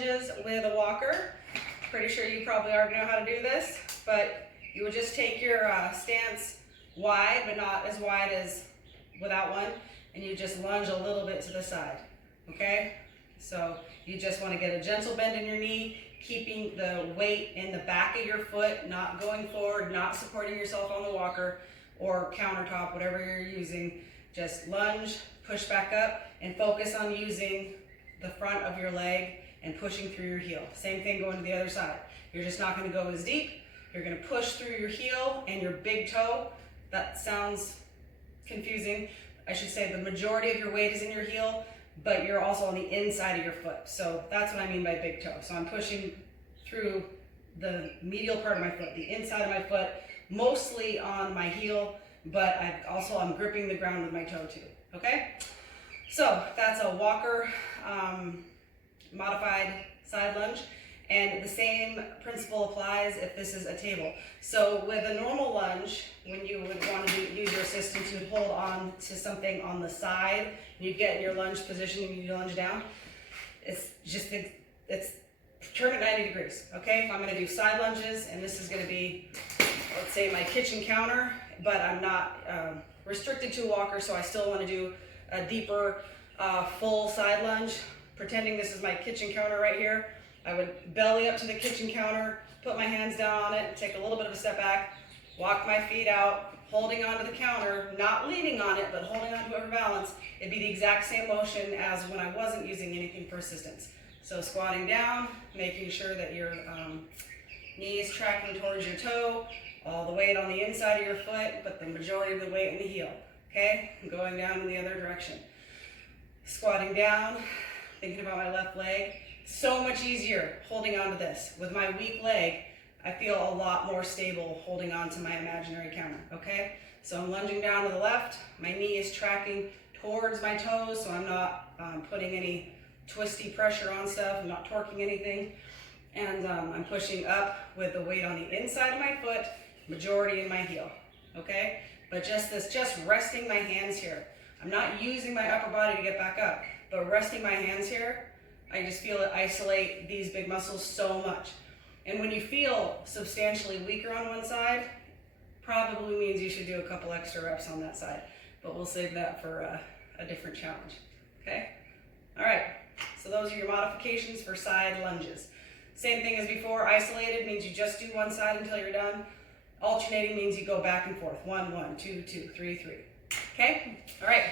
lunges with a walker. Pretty sure you probably already know how to do this, but you would just take your stance wide, but not as wide as without one, and you just lunge a little bit to the side, okay? So you just want to get a gentle bend in your knee, keeping the weight in the back of your foot, not going forward, not supporting yourself on the walker or countertop, whatever you're using. Just lunge, push back up, and focus on using the front of your leg and pushing through your heel. Same thing going to the other side. You're just not going to go as deep. You're going to push through your heel and your big toe. That sounds confusing. I should say the majority of your weight is in your heel, but you're also on the inside of your foot. So that's what I mean by big toe. So I'm pushing through the medial part of my foot, the inside of my foot, mostly on my heel, but I'm gripping the ground with my toe too, okay? So that's a walker modified side lunge, and the same principle applies if this is a table. So with a normal lunge, when you would want to use your assistance, you would hold on to something on the side, and you'd get in your lunge position and you lunge down. It's turn it 90 degrees, okay? If I'm going to do side lunges, and this is going to be, let's say, my kitchen counter, but I'm not restricted to a walker, so I still want to do a deeper full side lunge. Pretending this is my kitchen counter right here, I would belly up to the kitchen counter, put my hands down on it, take a little bit of a step back, walk my feet out, holding onto the counter, not leaning on it, but holding onto it for balance. It'd be the exact same motion as when I wasn't using anything for assistance. So squatting down, making sure that your knee is tracking towards your toe, all the weight on the inside of your foot, but the majority of the weight in the heel, okay? And going down in the other direction. Squatting down, thinking about my left leg. So much easier holding on to this. With my weak leg, I feel a lot more stable holding on to my imaginary counter, okay? So I'm lunging down to the left. My knee is tracking towards my toes, so I'm not putting any twisty pressure on stuff. I'm not torquing anything. And I'm pushing up with the weight on the inside of my foot, majority in my heel, okay? But just resting my hands here. I'm not using my upper body to get back up, but resting my hands here, I just feel it isolate these big muscles so much. And when you feel substantially weaker on one side, probably means you should do a couple extra reps on that side, but we'll save that for a different challenge, okay? All right, so those are your modifications for side lunges. Same thing as before, isolated means you just do one side until you're done. Alternating means you go back and forth. 1, 1, 2, 2, 3, 3. Okay? All right.